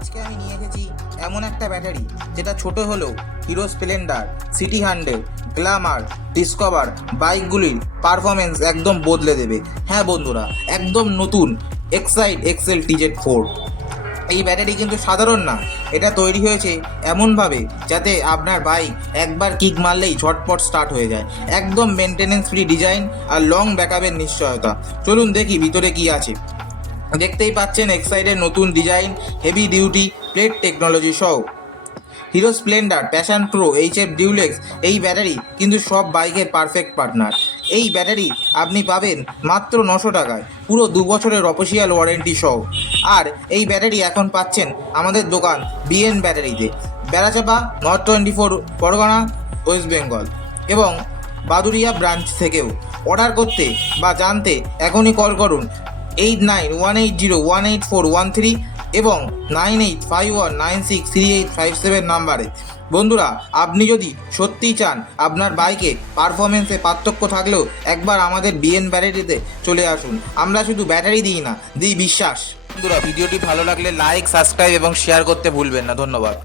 আজকে আমি নিয়ে এসেছি এমন একটা ব্যাটারি, যেটা ছোট হলেও Hero Splendor, CT hundred, Glamour, Discover, বাইকগুলির performance একদম বদলে দেবে। হ্যাঁ বন্ধুরা, একদম নতুন এক্সাইড এক্সেল টিজেড ফোর এই ব্যাটারি কিন্তু সাধারণ না, এটা তৈরি হয়েছে এমনভাবে যাতে আপনার বাইক একবার কিক মারলেই ঝটপট স্টার্ট হয়ে যায়। একদম মেনটেনেন্স ফ্রি ডিজাইন আর লং ব্যাকআপের নিশ্চয়তা। চলুন দেখি ভিতরে কি আছে। দেখতেই পাচ্ছেন এক্সাইডের নতুন design heavy duty plate technology সহ। Hero Splendor Passion Pro H F Deluxe এই ব্যাটারি কিন্তু সব বাইকের পারফেক্ট পার্টনার এই ব্যাটারি আপনি পাবেন মাত্র নশো টাকায়, পুরো দু বছরের অফিসিয়াল ওয়ারেন্টি সহ। আর এই ব্যাটারি এখন পাচ্ছেন আমাদের দোকান বিএন ব্যাটারিতে Berachampa north twenty four Parganas west Bengal এবং বাদুরিয়া ব্রাঞ্চ থেকেও। অর্ডার করতে বা জানতে এখনই কল করুন। Eight nine one eight zero one eight four one three এবং nine eight five one nine six three eight five seven নাম্বারে। বন্ধুরা, আপনি যদি সত্যিই চান আপনার বাইকে পারফরমেন্সে পার্থক্য থাকলেও একবার আমাদের বিএন ব্যাটারিতে চলে আসুন। আমরা শুধু ব্যাটারি দিই না, দিই বিশ্বাস। বন্ধুরা, ভিডিওটি ভালো লাগলে লাইক, সাবস্ক্রাইব এবং শেয়ার করতে ভুলবেন না। ধন্যবাদ।